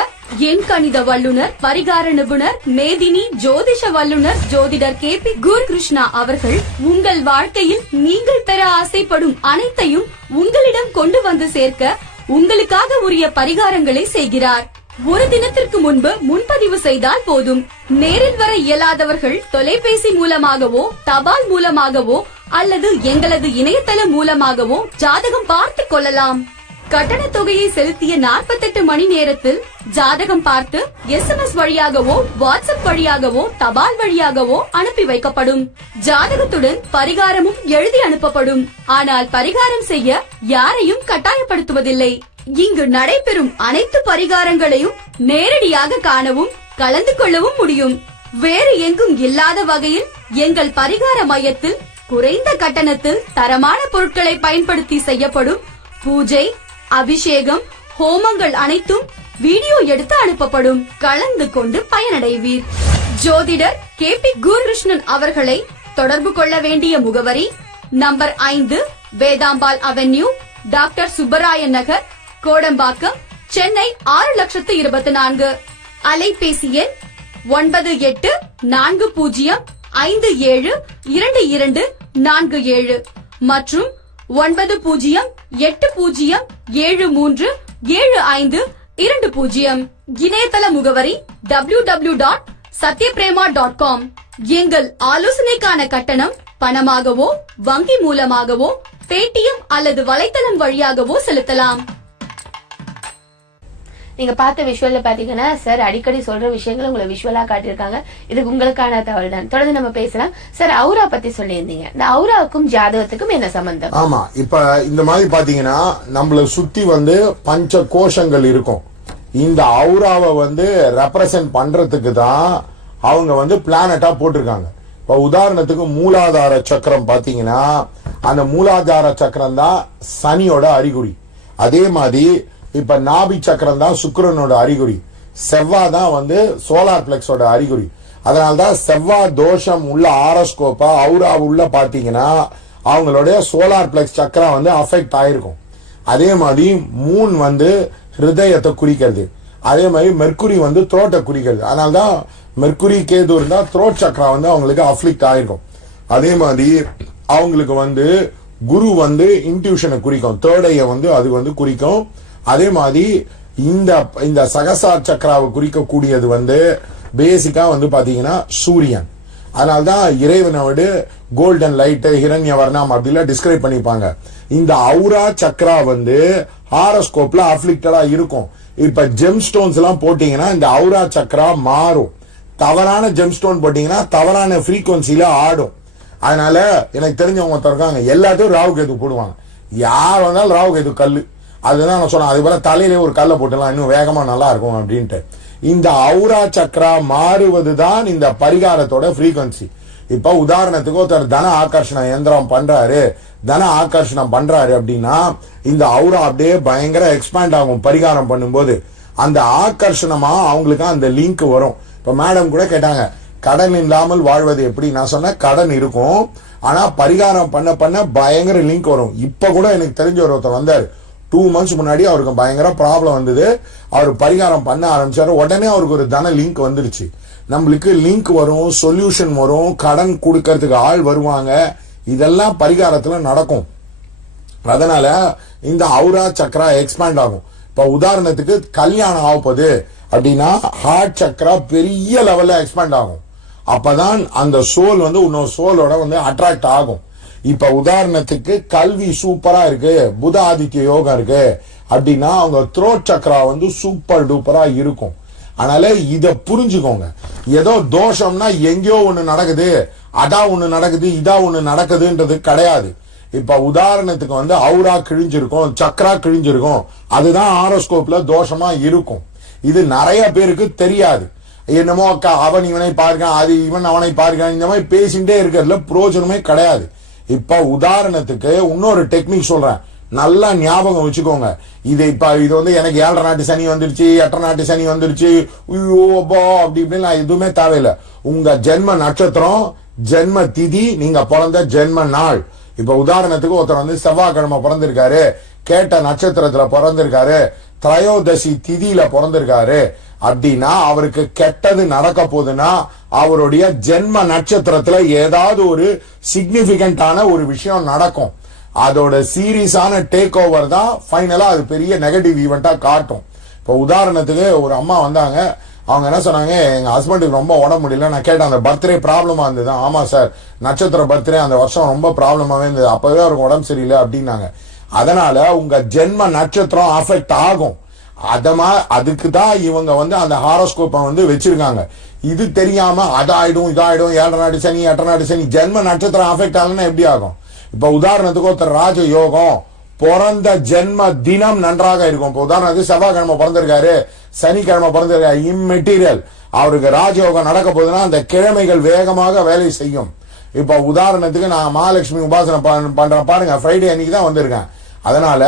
எண் கணித வல்லுனர், பரிகார நிபுணர், மேதினி, ஜோதிஷ வல்லுனர், ஜோதிடர் KP குருகிருஷ்ணா அவர்கள் உங்கள் வாழ்க்கையில் நீங்கள் பெற ஆசைப்படும் அனைத்தையும் உங்களிடம் கொண்டு வந்து சேர்க்க உங்களுக்காக உரிய பரிகாரங்களை செய்கிறார். ஒரு தினத்திற்கு முன்பு முன்பதிவு செய்தால் போதும். நேரில் வர இயலாதவர்கள் தொலைபேசி மூலமாகவோ தபால் மூலமாகவோ அல்லது எங்களது இணையதளம் மூலமாகவோ ஜாதகம் பார்த்து கொள்ளலாம். கட்டண தொகையை செலுத்திய 48 மணி நேரத்தில் ஜாதகம் பார்த்து SMS வழியாகவோ வாட்ஸ்அப் வழியாகவோ தபால் வழியாகவோ அனுப்பி வைக்கப்படும். ஜாதகத்துடன் பரிகாரமும் எழுதி அனுப்பப்படும். ஆனால் பரிகாரம் செய்ய யாரையும் கட்டாயப்படுத்துவதில்லை. இங்கு நடைபெறும் அனைத்து பரிகாரங்களையும் நேரடியாக காணவும் கலந்து கொள்ளவும் முடியும். வேறு எங்கும் இல்லாத வகையில் எங்கள் பரிகார மையத்தில் குறைந்த கட்டணத்தில் தரமான பொருட்களை பயன்படுத்தி செய்யப்படும் பூஜை, அபிஷேகம், ஹோமங்கள் அனைத்தும் வீடியோ எடுத்து அனுப்பப்படும். கலந்து கொண்டு பயனடைவீர். ஜோதிடர் KP குருகிருஷ்ணன் அவர்களை தொடர்பு கொள்ள வேண்டிய முகவரி number 5 Vedambal avenue, doctor Subbarayan நகர், கோடம்பாக்கம், சென்னை 6,24,000. அலைபேசி எண் 9840572247 மற்றும் 9080737520. இணையதள முகவரி www.satyaprema.com. எங்கள் ஆலோசனைக்கான கட்டணம் பணமாகவோ வங்கி மூலமாகவோ பேடிஎம் அல்லது வலைத்தளம் வழியாகவோ செலுத்தலாம். நீங்க பார்த்த விஷுவல்ல பாத்தீங்கன்னா சார் அடிக்கடி சொல்ற விஷயங்கள் உங்களை விஷுவலா காட்டியிருக்காங்க. இது உங்களுக்கான தகவல் தான். தொடர்ந்து நம்ம பேசலாம். சார் அவுரா பத்தி சொல்லியிருந்தீங்க. இந்த அவுராவுக்கும் ஜாதகத்துக்கும் என்ன சம்பந்தம்? ஆமா, இப்ப இந்த மாதிரி பாத்தீங்கன்னா நம்மள சுத்தி பஞ்ச கோஷங்கள் இருக்கும். இந்த அவுராவை ரெப்ரசன்ட் பண்றதுக்கு தான் அவங்க பிளானட்டா போட்டிருக்காங்க. இப்ப உதாரணத்துக்கு மூலாதார சக்கரம் பாத்தீங்கன்னா அந்த மூலாதார சக்கரம் தான் சனியோட அறிகுறி. அதே மாதிரி இப்ப நாபி சக்கரம் தான் சுக்கிரனோட அறிகுறி. செவ்வாய் தான் சோலார் பிளெக்ஸோட அறிகுறி. அதனால்தான் செவ்வாய் தோஷம் உள்ள ஆரோஸ்கோப்பா அவுரா உள்ள பாத்தீங்கன்னா அவங்களுடைய சோலார் பிளெக்ஸ் சக்கரம் அஃபெக்ட் ஆயிருக்கும். அதே மாதிரி மூன் ஹிருதயத்தை குறிக்கிறது. அதே மாதிரி மெர்க்குரி த்ரோட்டை குறிக்கிறது. அதனால்தான் மெர்க்குரி கேது இருந்தா த்ரோட் சக்கரா அவங்களுக்கு அஃப்ளிக்ட் ஆயிருக்கும். அதே மாதிரி அவங்களுக்கு குரு இன்ட்யூஷனை குறிக்கும். தேர்ட் ஐய அது குறிக்கும். அதே மாதிரி இந்த சகசார் சக்கராவை குறிக்கக்கூடியது பேசிக்கா பாத்தீங்கன்னா சூரியன். அதனால்தான் இறைவனோட கோல்டன் லைட், ஹிரண்ய வர்ணம் அப்படிலாம் டிஸ்கிரைப் பண்ணிப்பாங்க. இந்த அவுரா சக்கரா ஹாரோஸ்கோப்ல அஃப்ளிக்டடா இருக்கும். இப்ப ஜெம் ஸ்டோன்ஸ் எல்லாம் போட்டீங்கன்னா இந்த அவுரா சக்கரா மாறும். தவறான ஜெம் ஸ்டோன் போட்டீங்கன்னா தவறான ஃப்ரீக்வன்சில ஆடும். அதனால எனக்கு தெரிஞ்சவங்க இருக்காங்க, எல்லாத்தையும் ராகு கேது போடுவாங்க. யார் வந்தாலும் ராகு கேது கல்லு, அதுதான் நான் சொன்னேன். அது போல தலையிலே ஒரு கல்லை போட்டுலாம் இன்னும் வேகமா நல்லா இருக்கும் அப்படின்ட்டு. இந்த அவுரா சக்கரா மாறுவதுதான் இந்த பரிகாரத்தோட ஃப்ரீக்வன்சி. இப்ப உதாரணத்துக்கு ஒருத்தர் தன ஆகர்ஷண யந்திரம் பண்றாரு, தன ஆகர்ஷணம் பண்றாரு அப்படின்னா இந்த அவுரா அப்படியே பயங்கர எக்ஸ்பேண்ட் ஆகும். பரிகாரம் பண்ணும்போது அந்த ஆகர்ஷணமா அவங்களுக்கு அந்த லிங்க் வரும். இப்ப மேடம் கூட கேட்டாங்க, கடன் இல்லாமல் வாழ்வது எப்படி? நான் சொன்ன கடன் இருக்கும், ஆனா பரிகாரம் பண்ண பண்ண பயங்கர லிங்க் வரும். இப்ப கூட எனக்கு தெரிஞ்ச ஒருத்தர் வந்தாரு 2 months முன்னாடி, அவருக்கு பயங்கர ப்ராப்ளம் வந்தது. அவர் பரிகாரம் பண்ண ஆரம்பிச்சாரு. உடனே அவருக்கு ஒரு தன லிங்க் வந்துருச்சு. நம்மளுக்கு லிங்க் வரும், சொல்யூஷன் வரும், கடன் கொடுக்கறதுக்கு ஆள் வருவாங்க. இதெல்லாம் பரிகாரத்துல நடக்கும். அதனால இந்த அவுரா சக்கரா எக்ஸ்பேண்ட் ஆகும். இப்ப உதாரணத்துக்கு கல்யாணம் ஆகுது அப்படின்னா ஹார்ட் சக்கரா பெரிய லெவல்ல எக்ஸ்பேண்ட் ஆகும். அப்பதான் அந்த சோல் இன்னொரு சோலோட அட்ராக்ட் ஆகும். இப்ப உதாரணத்துக்கு கல்வி சூப்பரா இருக்கு, புத ஆதித்ய யோகம் இருக்கு அப்படின்னா அவங்க த்ரோட் சக்கரா சூப்பர் டூப்பரா இருக்கும். அதனால இத புரிஞ்சுக்கோங்க. ஏதோ தோஷம்னா எங்கேயோ ஒண்ணு நடக்குது, அதா ஒண்ணு நடக்குது, இதா ஒண்ணு நடக்குதுன்றது கிடையாது. இப்ப உதாரணத்துக்கு அவுரா கிழிஞ்சிருக்கும், சக்கரா கிழிஞ்சிருக்கும், அதுதான் ஆரோஸ்கோப்ல தோஷமா இருக்கும். இது நிறைய பேருக்கு தெரியாது. என்னமோ அவன் இவனை பார்க்கிறான், அது இவன் அவனை பார்க்கிறான், இந்த மாதிரி பேசிட்டே இருக்கிறதுல பிரயோஜனமே கிடையாது. இப்ப உதாரணத்துக்கு இன்னொரு டெக்னிக் சொல்றேன், நல்லா ஞாபகம் வச்சுக்கோங்க. இது எனக்கு 7 நாட்டு சனி வந்துருச்சு, 8 நாட்டு சனி வந்துருச்சு, ஐயோ அப்பா அப்படி இப்படின்னு எதுவுமே தேவையில்லை. உங்க ஜென்ம நட்சத்திரம், ஜென்ம திதி, நீங்க பிறந்த ஜென்ம நாள். இப்ப உதாரணத்துக்கு ஒருத்தர் செவ்வாய்க்கிழமை பிறந்திருக்காரு, கேட்ட நட்சத்திரத்துல பிறந்திருக்காரு, திரையோதசி திதியில பிறந்திருக்காரு அப்படின்னா அவருக்கு கெட்டது நடக்க போகுதுன்னா அவருடைய ஜென்ம நட்சத்திரத்துல ஏதாவது ஒரு சிக்னிபிகண்டான ஒரு விஷயம் நடக்கும். அதோட சீரியஸான டேக் ஓவர் தான் ஃபைனலா அது பெரிய நெகட்டிவ் ஈவெண்டா காட்டும். இப்ப உதாரணத்துக்கு ஒரு அம்மா வந்தாங்க, அவங்க என்ன சொன்னாங்க, எங்க ஹஸ்பண்டுக்கு ரொம்ப உடம்பு முடியல. நான் கேட்டேன், அந்த பர்த்டே ப்ராப்ளமா இருந்தது? ஆமா சார், நட்சத்திர பர்த்டே அந்த வருஷம் ரொம்ப ப்ராப்ளமாவே இருந்தது, அப்பவே அவருக்கு உடம்பு சரியில்லை அப்படின்னாங்க. அதனால உங்க ஜென்ம நட்சத்திரம் அஃபெக்ட் ஆகும். அதுக்கு தான் இவங்க அந்த ஹாரோஸ்கோப்பை வச்சிருக்காங்க. இது தெரியாம அதாயிடும் இதாயிடும், 7 நாட்டு சனி 8 நாட்டு சனி, ஜென்ம நட்சத்திரம் அஃபெக்ட் ஆகலன்னா எப்படி ஆகும்? இப்ப உதாரணத்துக்கு ஒருத்தர் ராஜ யோகம் பிறந்த ஜென்ம தினம் நன்றாக இருக்கும். இப்போ உதாரணத்துக்கு செவ்வாய்க்கிழமை பிறந்திருக்காரு, சனிக்கிழமை பிறந்திருக்காரு, இம்மெட்டீரியல். அவருக்கு ராஜயோகம் நடக்க போகுதுன்னா அந்த கிழமைகள் வேகமாக வேலை செய்யும். இப்ப உதாரணத்துக்கு நான் மகாலட்சுமி உபாசனை பண்றேன் பாருங்க, ஃப்ரைடே அன்னைக்கு தான் வந்திருக்கேன். அதனால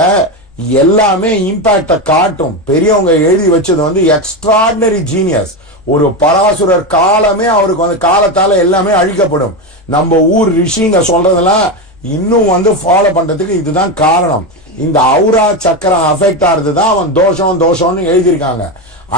எல்லாமே இம்பாக்ட காட்டும். பெரியவங்க எழுதி வச்சது வந்து எக்ஸ்ட்ராடினரி ஜீனியஸ். ஒரு பராசுரர் காலமே அவருக்கு வந்து காலத்தால எல்லாமே அழிக்கப்படும். நம்ம ஊர் ரிஷிங்க சொல்றதெல்லாம் இன்னும் வந்து ஃபாலோ பண்றதுக்கு இதுதான் காரணம். இந்த ஔரா சக்கரம் அஃபெக்ட் ஆறதுதான் அவன் தோஷம்னு எழுதியிருக்காங்க.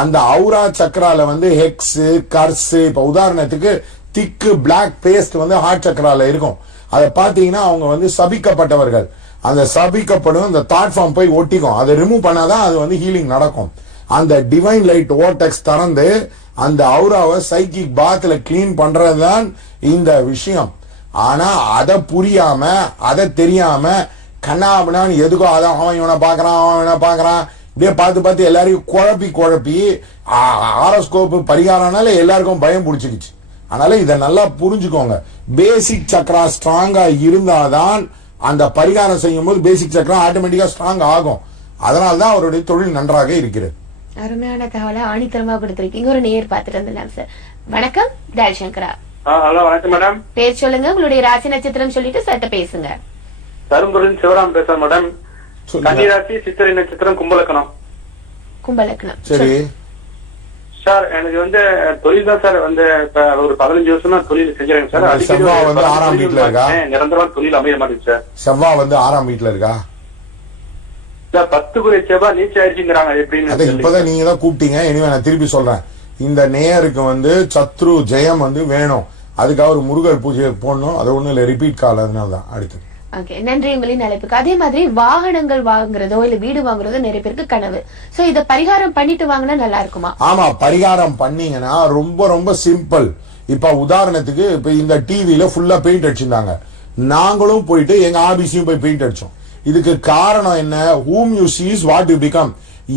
அந்த ஔரா சக்கரால வந்து ஹெக்ஸ், கர்ஸ், இப்ப உதாரணத்துக்கு திக்கு பிளாக் பேஸ்ட் வந்து ஹார்ட் சக்கரால இருக்கும். அதை பாத்தீங்கன்னா அவங்க வந்து சபிக்கப்பட்டவர்கள். அந்த சபிக்கப்படும் அந்த தாட் ஃபார்ம் போய் ஒட்டிக்கும். அதை ரிமூவ் பண்ணாதான் அது வந்து ஹீலிங் நடக்கும். அந்த டிவைன் லைட் ஓட்டெக்ஸ் திறந்து அந்த ஔராவை சைக்கிக் பாத்ல கிளீன் பண்றதுதான் இந்த விஷயம். ஆனா அதை புரியாம, அதை தெரியாம கண்ணாபனான்னு எதுக்கோ அதான் அவன் இவனை பாக்குறான் இப்படியே பார்த்து எல்லாரையும் குழப்பி ஆரோஸ்கோப் பரிகாரம்னால எல்லாருக்கும் பயம் பிடிச்சிக்கிச்சு. அதனால இதை நல்லா புரிஞ்சுக்கோங்க. பேசிக் சக்கரா ஸ்ட்ராங்கா இருந்தாதான் அந்த பரிகாரம் செய்யும் போது பேசிக் சக்கரம் ஆட்டோமேட்டிக்கா ஸ்ட்ராங் ஆகும். அதனால்தான் அவருடைய தொழில் நன்றாக இருக்கிறது. அருமையான தகவலை ஆணித்தரமா கொடுத்திருக்கீங்க. ஒரு நேர் பார்த்துட்டு வந்துடலாம் சார். வணக்கம் தயாசங்கரா. ஹலோ, வணக்கம் மேடம். பேர் சொல்லுங்க, உங்களுடைய ராசி நட்சத்திரம் சொல்லிட்டு சட்ட பேசுங்க. தரும்புரின் சிவராம் பேசுறேன் மேடம். கன்னிராசி, சித்திரை நட்சத்திரம், கும்பலக்கணம். சரி சார், எனக்கு வந்து தொழில் தான் சார். வந்து இப்ப ஒரு 15 வருஷமா தொழில் செஞ்சிருக்கேன் சார். செவ்வாய் வந்து 6ஆம் வீட்டுல இருக்கா? நிரந்தரமா தொழில் அமைய மாட்டேங்குது சார். செவ்வாய் வந்து 6ஆம் வீட்டுல இருக்கா? 10 குறை செவ்வாய் நீச்சல் ஆயிடுச்சுங்கிறாங்க. எப்படின்னு இப்பதான் நீங்க தான் கூப்பிட்டீங்க. இனிமே நான் திருப்பி சொல்றேன். இந்த நேயருக்கு வந்து சத்ரு ஜெயம் வந்து வேணும். அதுக்காக ஒரு முருகர் பூஜையை போடணும். அது ஒண்ணு இல்ல, ரிப்பீட் கால். அதனாலதான் அடுத்து. நன்றி உங்களின் அழைப்புக்கு. அதே மாதிரி வாகனங்கள் வாங்குறதோ இல்ல வீடு வாங்குறதோ நிறைய பேருக்கு கனவு. சோ இத பரிகாரம் பண்ணிட்டு வாங்கினா நல்லா இருக்குமா? ஆமா, பரிகாரம் பண்ணீங்கன்னா ரொம்ப ரொம்ப சிம்பிள். இப்ப உதாரணத்துக்கு இப்ப இந்த டிவில ஃபுல்லா பெயிண்ட் அடிச்சிருந்தாங்க. நாங்களும் போயிட்டு எங்க ஆபீஸையும் போய் பெயிண்ட் அடிச்சோம். இதுக்கு காரணம் என்ன? whom you see is what you become.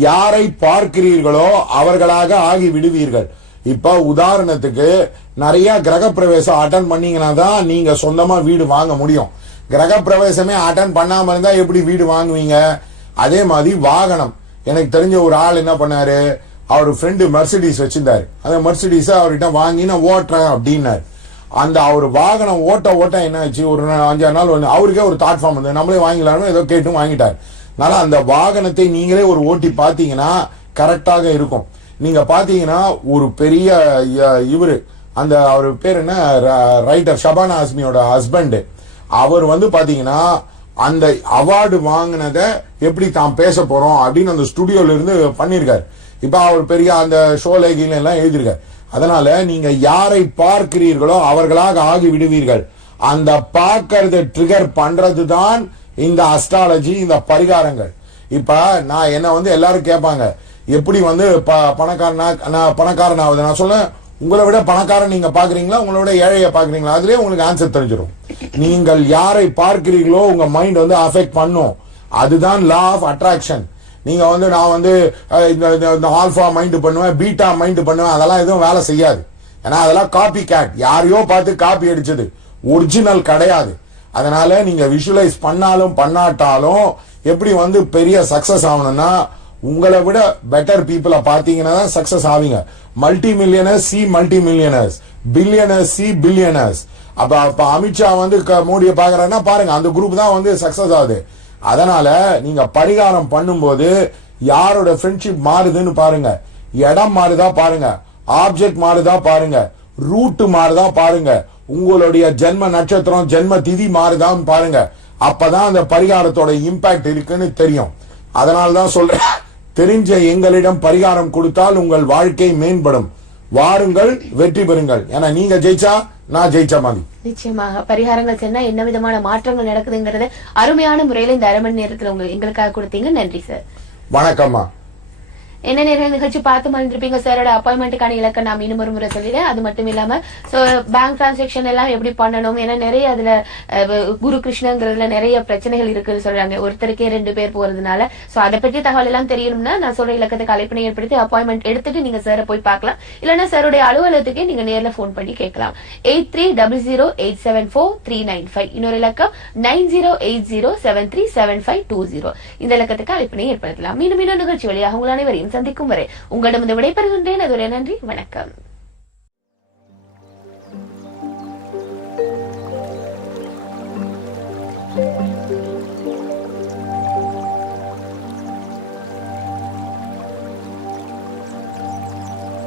யாரை பார்க்கிறீர்களோ அவர்களாக ஆகி விடுவீர்கள். இப்ப உதாரணத்துக்கு நிறைய கிரக பிரவேசம் அட்டன் பண்ணீங்கன்னா தான் நீங்க சொந்தமா வீடு வாங்க முடியும். கிரக பிரவேசமே அட்டன் பண்ணாம இருந்தா எப்படி வீடு வாங்குவீங்க? அதே மாதிரி வாகனம். எனக்கு தெரிஞ்ச ஒரு ஆள் என்ன பண்ணாரு, அவர் ஃப்ரெண்டு மெர்சிடிஸ் வச்சிருந்தாரு. அந்த மெர்சிடிஸ அவர்கிட்ட வாங்கி நான் ஓட்டுறேன் அப்படின்னாரு. அந்த அவர் வாகனம் ஓட்ட என்ன ஆச்சு, ஒரு 5-6 நாள் வந்து அவருக்கே ஒரு தாட் ஃபார்ம் வந்து நம்மளே வாங்கிக்கலாம்னு ஏதோ கேட்டும் வாங்கிட்டாரு. அதனால அந்த வாகனத்தை நீங்களே ஒரு ஓட்டி பாத்தீங்கன்னா கரெக்டாக இருக்கும். நீங்க பாத்தீங்கன்னா ஒரு பெரிய இவரு, அந்த அவர் பேர் என்ன, ரைட்டர் ஷபானா ஆஸ்மியோட ஹஸ்பண்ட், அவர் வந்து பாத்தீங்கன்னா அந்த அவார்டு வாங்கினதை எப்படி தான் பேச போறோம் அப்படின்னு அந்த ஸ்டுடியோல இருந்து பண்ணிருக்காரு. இப்ப அவர் பெரிய அந்த ஷோலே கீழ எல்லாம் எழுதியிருக்காரு. அதனால நீங்க யாரை பார்க்கிறீர்களோ அவர்களாக ஆகி விடுவீர்கள். அந்த பார்க்கறத ட்ரிகர் பண்றதுதான் இந்த அஸ்ட்ராலஜி, இந்த பரிகாரங்கள். இப்ப நான் என்ன வந்து எல்லாரும் கேட்பாங்க, எப்படி வந்து பணக்காரன் ஆகுது? நான் சொல்ல, உங்களை விட பணக்காரன் நீங்க பாக்குறீங்களா, உங்களை விட ஏழைய பாக்குறீங்களா? அதுலயே உங்களுக்கு ஆன்சர் தெரிஞ்சிடும். நீங்கள் யாரை பார்க்கிறீர்களோ உங்க மைண்ட் வந்து அஃபெக்ட் பண்ணும். அதுதான் லா ஆஃப் அட்ராக்ஷன். நீங்க வந்து நான் வந்து இந்த ஆல்பா மைண்ட் பண்ணுவேன், பீட்டா மைண்ட் பண்ணுவேன், அதெல்லாம் எதுவும் வேலை செய்யாது. ஏன்னா அதெல்லாம் காப்பி கேட், யாரையோ பார்த்து காப்பி அடிச்சது, ஒரிஜினல் கிடையாது. அதனால நீங்க விஷுவலைஸ் பண்ணாலும் பண்ணாட்டாலும் எப்படி வந்து பெரிய சக்சஸ் ஆகணும்னா, உங்களை விட பெட்டர் பீப்புளை பார்த்தீங்கன்னா தான் சக்சஸ் ஆவீங்க. Multi millionaires C multi millionaires, billionaires C billionaires. அப்ப அமித்ஷா வந்து மோடியை பாக்குறாருன்னா பாருங்க, அந்த குரூப் தான் வந்து சக்சஸ் ஆகுது. அதனால நீங்க பரிகாரம் பண்ணும்போது யாரோட ஃப்ரெண்ட்ஷிப் மாறுதுன்னு பாருங்க, இடம் மாறுதா பாருங்க, ஆப்ஜெக்ட் மாறுதா பாருங்க, ரூட் மாறுதா பாருங்க, உங்களுடைய ஜென்ம நட்சத்திரம் ஜென்ம திதி மாறுதான்னு பாருங்க. அப்பதான் அந்த பரிகாரத்தோட இம்பாக்ட் இருக்குன்னு தெரியும். அதனால்தான் சொல்றேன், தெரிஞ்ச எங்களிடம் பரிகாரம் கொடுத்தால் உங்கள் வாழ்க்கை மேம்படும். வாருங்கள், வெற்றி பெறுங்கள். ஏன்னா நீங்க ஜெயிச்சா நான் ஜெயிச்ச மாதிரி. நிச்சயமாக பரிகாரங்கள் சொன்னா என்ன விதமான மாற்றங்கள் நடக்குதுங்கிறது அருமையான முறையில இந்த 1/2 மணி நேரத்துல எங்களுக்காக கொடுத்தீங்க. நன்றி சார். வணக்கம்மா. என்ன நேரம் நிகழ்ச்சி பார்த்து மறந்துருப்பீங்க. சாரோட அப்பாயின்மெண்ட்டுக்கான இலக்கை நான் இன்னும் ஒரு முறை சொல்லிடுறேன். அது மட்டும் இல்லாம பேங்க் டிரான்சாக்சன் எல்லாம் எப்படி பண்ணணும், ஏன்னா நிறைய அதுல குரு கிருஷ்ணங்கிறதுல நிறைய பிரச்சனைகள் இருக்குன்னு சொல்றாங்க, ஒருத்தருக்கே 2 பேர் போறதுனால. சோ அதை பற்றி தகவல் எல்லாம் தெரியணும்னா நான் சொல்ற இலக்கத்துக்கு அழைப்பினை ஏற்படுத்தி அப்பாயின்மெண்ட் எடுத்துட்டு நீங்க சாரை போய் பார்க்கலாம். இல்லன்னா சாருடைய அலுவலகத்துக்கே நீங்க நேர்ல போன் பண்ணி கேட்கலாம். 8300874395. இன்னொரு இலக்கம் 9080737520. இந்த இலக்கத்துக்கு அழைப்பினை ஏற்படுத்தலாம். மீண்டும் நிகழ்ச்சி வழியாக உங்கள் அனைவரையும் சந்திக்கும் வரை உங்களிடம் விடைபெறுகின்றேன். அதுவரை நன்றி, வணக்கம்.